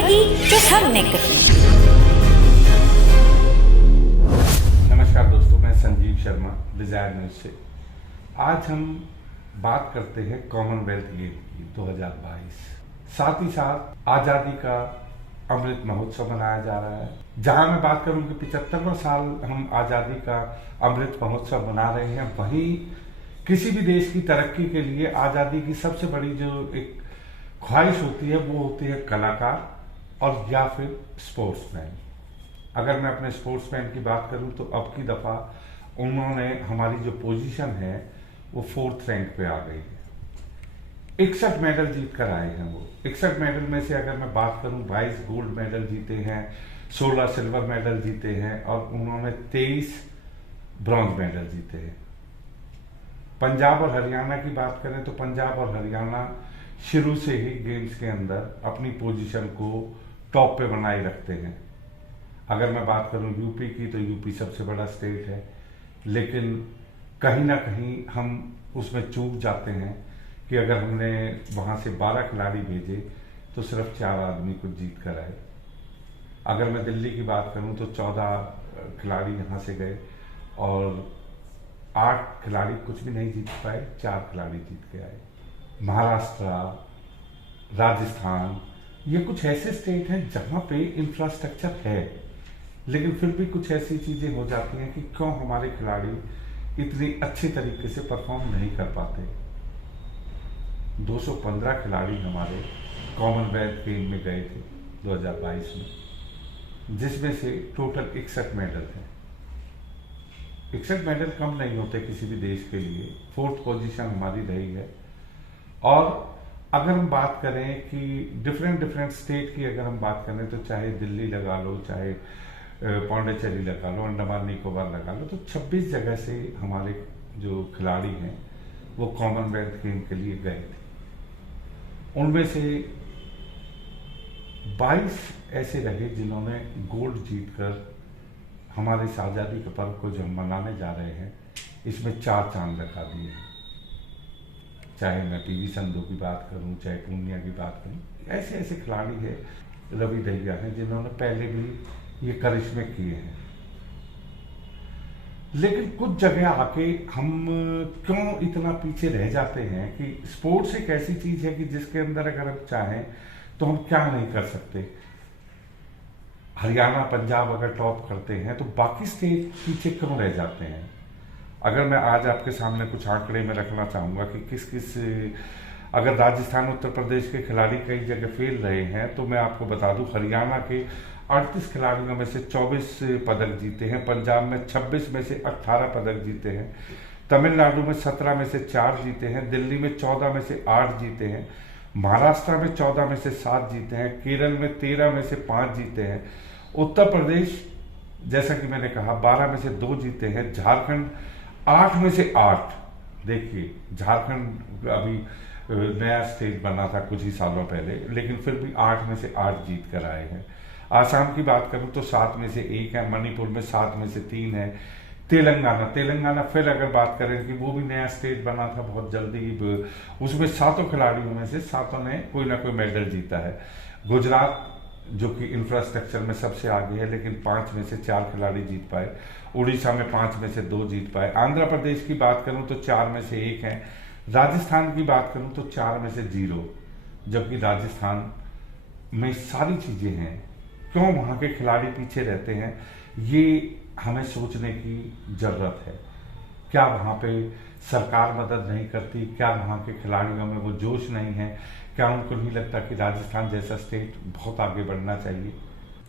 वही जो हमने कही। नमस्कार दोस्तों, मैं संजीव शर्मा डिजायर न्यूज से। आज हम बात करते हैं कॉमनवेल्थ गेम की 2022। साथ ही साथ आजादी का अमृत महोत्सव मनाया जा रहा है। जहां मैं बात करूं कि 75वां साल हम आजादी का अमृत महोत्सव मना रहे हैं, वहीं किसी भी देश की तरक्की के लिए आजादी की सबसे बड़ी जो एक ख्वाहिश होती है वो होती है कलाकार और या फिर स्पोर्ट्समैन। अगर मैं अपने स्पोर्ट्समैन की बात करूं तो अब की दफा उन्होंने हमारी जो पोजीशन है वो 4th रैंक पे आ गई है। 61 मेडल जीत कर आए हैं वो। 61 मेडल में से अगर मैं बात करूं, 22 गोल्ड मेडल जीते हैं, 16 सिल्वर मेडल जीते हैं और उन्होंने 23 ब्रॉन्ज मेडल जीते हैं। पंजाब और हरियाणा की बात करें तो पंजाब और हरियाणा शुरू से ही गेम्स के अंदर अपनी पोजीशन को टॉप पे बनाए रखते हैं। अगर मैं बात करूं यूपी की तो यूपी सबसे बड़ा स्टेट है, लेकिन कहीं ना कहीं हम उसमें चूक जाते हैं कि अगर हमने वहां से 12 खिलाड़ी भेजे तो सिर्फ 4 आदमी कुछ जीत कर आए। अगर मैं दिल्ली की बात करूं तो 14 खिलाड़ी यहां से गए और 8 खिलाड़ी कुछ भी नहीं जीत पाए, 4 खिलाड़ी जीत के आए। महाराष्ट्र, राजस्थान, ये कुछ ऐसे स्टेट हैं जहां पे इंफ्रास्ट्रक्चर है, लेकिन फिर भी कुछ ऐसी चीजें हो जाती हैं कि क्यों हमारे खिलाड़ी इतनी अच्छे तरीके से परफॉर्म नहीं कर पाते। 215 खिलाड़ी हमारे कॉमनवेल्थ गेम में गए थे 2022 में, जिसमें से टोटल 61 मेडल हैं। 61 मेडल कम नहीं होते किसी भी देश के लिए। 4th पोजीशन हमारी रही है। और अगर हम बात करें कि डिफरेंट स्टेट की अगर हम बात करें तो चाहे दिल्ली लगा लो, चाहे पौंडीचेरी लगा लो, अंडमान निकोबार लगा लो, तो 26 जगह से हमारे जो खिलाड़ी हैं वो कॉमनवेल्थ गेम के लिए गए थे। उनमें से 22 ऐसे रहे जिन्होंने गोल्ड जीतकर हमारे इस आजादी के पर्व को जो हम मनाने जा रहे हैं इसमें 4 चांद लगा दिए हैं। चाहे मैं पीवी संधू की बात करूं, चाहे पूनिया की बात करूं, ऐसे ऐसे खिलाड़ी हैं, रवि दहिया हैं, जिन्होंने पहले भी ये करिश्मे किए हैं। लेकिन कुछ जगह आके हम क्यों इतना पीछे रह जाते हैं कि स्पोर्ट्स एक ऐसी चीज है कि जिसके अंदर अगर हम चाहें तो हम क्या नहीं कर सकते। हरियाणा, पंजाब अगर टॉप करते हैं तो बाकी स्टेट पीछे क्यों रह जाते हैं। अगर मैं आज आपके सामने कुछ आंकड़े में रखना चाहूंगा कि किस अगर राजस्थान, उत्तर प्रदेश के खिलाड़ी कई जगह फेल रहे हैं तो मैं आपको बता दूं हरियाणा के 38 खिलाड़ियों में से 24 पदक जीते हैं, पंजाब में 26 में से 18 पदक जीते हैं, तमिलनाडु में 17 में से 4 जीते हैं, दिल्ली में 14 में से 8 जीते हैं, महाराष्ट्र में 14 में से 7 जीते हैं, केरल में 13 में से 5 जीते हैं, उत्तर प्रदेश जैसा कि मैंने कहा 12 में से 2 जीते हैं, झारखंड 8 में से 8। देखिए झारखंड अभी नया स्टेट बना था कुछ ही सालों पहले, लेकिन फिर भी 8 में से 8 जीत कर आए हैं। आसाम की बात करूं तो 7 में से 1 है, मणिपुर में 7 में से 3 है, तेलंगाना फिर अगर बात करें कि वो भी नया स्टेट बना था बहुत जल्दी, उसमें 7 खिलाड़ियों में से 7 ने कोई ना कोई मेडल जीता है। गुजरात जो कि इंफ्रास्ट्रक्चर में सबसे आगे है, लेकिन 5 में से 4 खिलाड़ी जीत पाए। उड़ीसा में 5 में से 2 जीत पाए। आंध्र प्रदेश की बात करूं तो 4 में से 1 है। राजस्थान की बात करूं तो 4 में से 0, जबकि राजस्थान में सारी चीजें हैं। क्यों वहां के खिलाड़ी पीछे रहते हैं, ये हमें सोचने की जरूरत है। क्या वहां पे सरकार मदद नहीं करती? क्या वहां के खिलाड़ियों में वो जोश नहीं है? क्या उनको नहीं लगता कि राजस्थान जैसा स्टेट बहुत आगे बढ़ना चाहिए?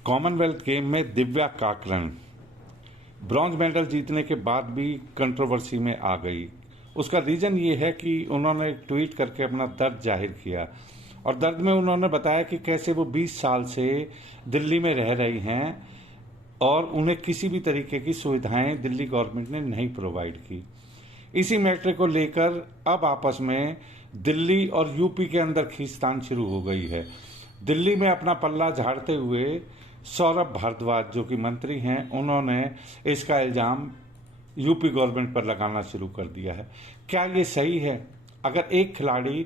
कॉमनवेल्थ गेम में दिव्या काकरण ब्रॉन्ज मेडल जीतने के बाद भी कंट्रोवर्सी में आ गई। उसका रीजन ये है कि उन्होंने एक ट्वीट करके अपना दर्द जाहिर किया और दर्द में उन्होंने बताया कि कैसे वो 20 साल से दिल्ली में रह रही हैं और उन्हें किसी भी तरीके की सुविधाएं दिल्ली गवर्नमेंट ने नहीं प्रोवाइड की। इसी मैटर को लेकर अब आपस में दिल्ली और यूपी के अंदर खींचतान शुरू हो गई है। दिल्ली में अपना पल्ला झाड़ते हुए सौरभ भारद्वाज जो कि मंत्री हैं, उन्होंने इसका इल्जाम यूपी गवर्नमेंट पर लगाना शुरू कर दिया है। क्या ये सही है? अगर एक खिलाड़ी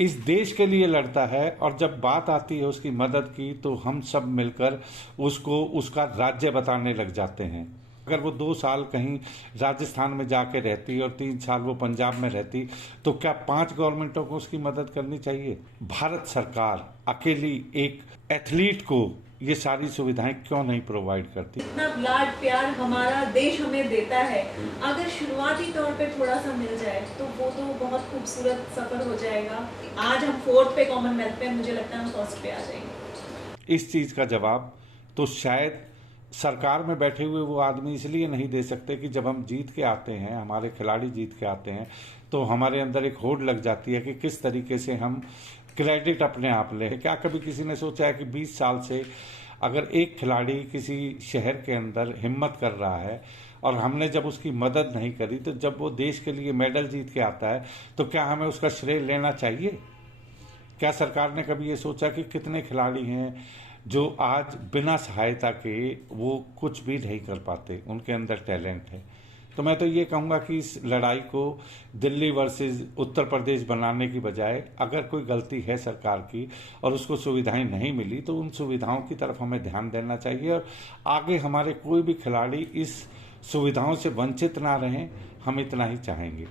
इस देश के लिए लड़ता है, और जब बात आती है उसकी मदद की तो हम सब मिलकर उसको उसका राज्य बताने लग जाते हैं। अगर वो 2 साल कहीं राजस्थान में जाके रहती और 3 साल वो पंजाब में रहती, तो क्या 5 गवर्नमेंटों को उसकी मदद करनी चाहिए? भारत सरकार अकेली एक एथलीट को ये सारी सुविधाएं क्यों नहीं प्रोवाइड करती? इतना लाड प्यार हमारा देश हमें देता है, अगर शुरुआती तौर पे थोड़ा सा मिल जाए तो वो तो बहुत खूबसूरत सफर हो जाएगा। आज हम 4th पे कॉमनवेल्थ पे, मुझे लगता है हम 1st पे आ जाएंगे। इस चीज का जवाब तो शायद सरकार में बैठे हुए वो आदमी इसलिए नहीं दे सकते कि जब हम जीत के आते हैं, हमारे खिलाड़ी जीत के आते हैं, तो हमारे अंदर एक होड़ लग जाती है कि किस तरीके से हम क्रेडिट अपने आप लें। क्या कभी किसी ने सोचा है कि 20 साल से अगर एक खिलाड़ी किसी शहर के अंदर हिम्मत कर रहा है और हमने जब उसकी मदद नहीं करी, तो जब वो देश के लिए मेडल जीत के आता है तो क्या हमें उसका श्रेय लेना चाहिए? क्या सरकार ने कभी ये सोचा कि कितने खिलाड़ी हैं जो आज बिना सहायता के वो कुछ भी नहीं कर पाते, उनके अंदर टैलेंट है? तो मैं तो ये कहूँगा कि इस लड़ाई को दिल्ली वर्सेस उत्तर प्रदेश बनाने की बजाय, अगर कोई गलती है सरकार की और उसको सुविधाएं नहीं मिली, तो उन सुविधाओं की तरफ हमें ध्यान देना चाहिए और आगे हमारे कोई भी खिलाड़ी इस सुविधाओं से वंचित ना रहें, हम इतना ही चाहेंगे।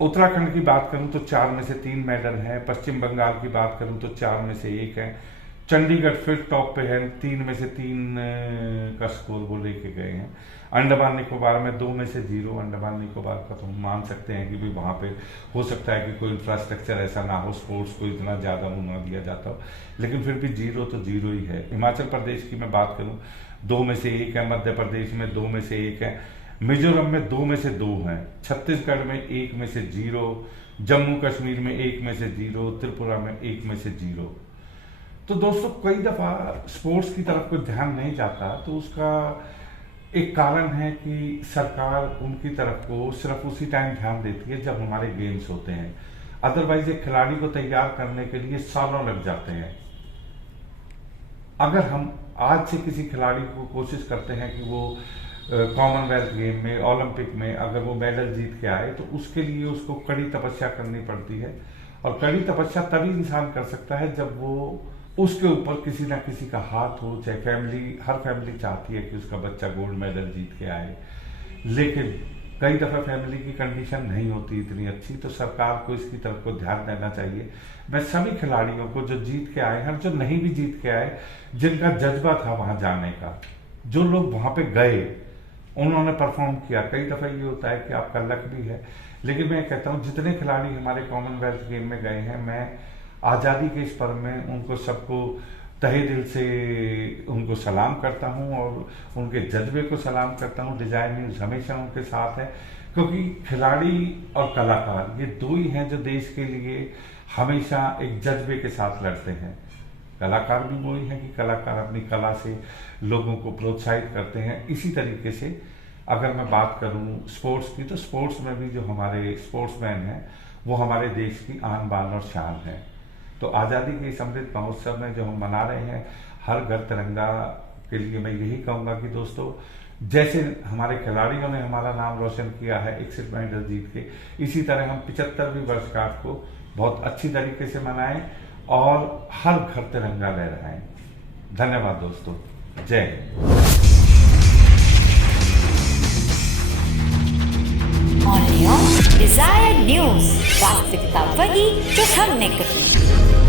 उत्तराखंड की बात करूं तो 4 में से 3 मेडल हैं। पश्चिम बंगाल की बात करूं तो 4 में से 1 है। चंडीगढ़ फिर टॉप पे है, 3 में से 3 का स्कोर वो लेके गए हैं। अंडमान निकोबार में 2 में से 0। अंडमान निकोबार का तो हम मान सकते हैं कि भी वहाँ पे हो सकता है कि कोई इंफ्रास्ट्रक्चर ऐसा ना हो, स्पोर्ट्स को इतना ज़्यादा वो ना दिया जाता हो, लेकिन फिर भी 0 तो 0 ही है। हिमाचल प्रदेश की मैं बात करूँ, 2 में से 1 है। मध्य प्रदेश में 2 में से 1 है। मिजोरम में 2 में से 2 हैं। छत्तीसगढ़ में 1 में से 0। जम्मू कश्मीर में 1 में से 0। त्रिपुरा में 1 में से 0। तो दोस्तों, कई दफा स्पोर्ट्स की तरफ कोई ध्यान नहीं जाता, तो उसका एक कारण है कि सरकार उनकी तरफ को सिर्फ उसी टाइम ध्यान देती है जब हमारे गेम्स होते हैं। अदरवाइज एक खिलाड़ी को तैयार करने के लिए सालों लग जाते हैं। अगर हम आज से किसी खिलाड़ी को कोशिश करते हैं कि वो कॉमनवेल्थ गेम में, ओलंपिक में अगर वो मेडल जीत के आए, तो उसके लिए उसको कड़ी तपस्या करनी पड़ती है। और कड़ी तपस्या तभी इंसान कर सकता है जब वो उसके ऊपर किसी ना किसी का हाथ हो। चाहे हर फैमिली चाहती है कि उसका बच्चा गोल्ड मेडल जीत के आए, लेकिन कई दफा फैमिली की कंडीशन नहीं होती इतनी अच्छी, तो सरकार को इसकी तरफ को ध्यान देना चाहिए। मैं सभी खिलाड़ियों को जो जीत के आए हैं और जो नहीं भी जीत के आए, जिनका जज्बा था वहां जाने का, जो लोग वहां पे गए, उन्होंने परफॉर्म किया। कई दफा ये होता है कि आपका लक भी है, लेकिन मैं कहता हूँ जितने खिलाड़ी हमारे कॉमनवेल्थ गेम में गए हैं, मैं आज़ादी के इस पर्व में उनको सबको तहे दिल से उनको सलाम करता हूं और उनके जज्बे को सलाम करता हूं। डिजाइन न्यूज हमेशा उनके साथ है, क्योंकि खिलाड़ी और कलाकार ये 2 ही हैं जो देश के लिए हमेशा एक जज्बे के साथ लड़ते हैं। कलाकार भी वही हैं कि कलाकार अपनी कला से लोगों को प्रोत्साहित करते हैं। इसी तरीके से अगर मैं बात करूं स्पोर्ट्स की, तो स्पोर्ट्स में भी जो हमारे स्पोर्ट्समैन हैं वो हमारे देश की आन बान और शान है। तो आज़ादी के इस अमृत महोत्सव में जो हम मना रहे हैं, हर घर तिरंगा के लिए मैं यही कहूँगा कि दोस्तों, जैसे हमारे खिलाड़ियों ने हमारा नाम रोशन किया है 61 मेडल जीत के, इसी तरह हम 75वीं वर्षगांठ को बहुत अच्छी तरीके से मनाएं और हर घर तिरंगा लहराएं। धन्यवाद दोस्तों, जय हिंद। डिजायर न्यूज, वास्तविकता वही जो हमने कही।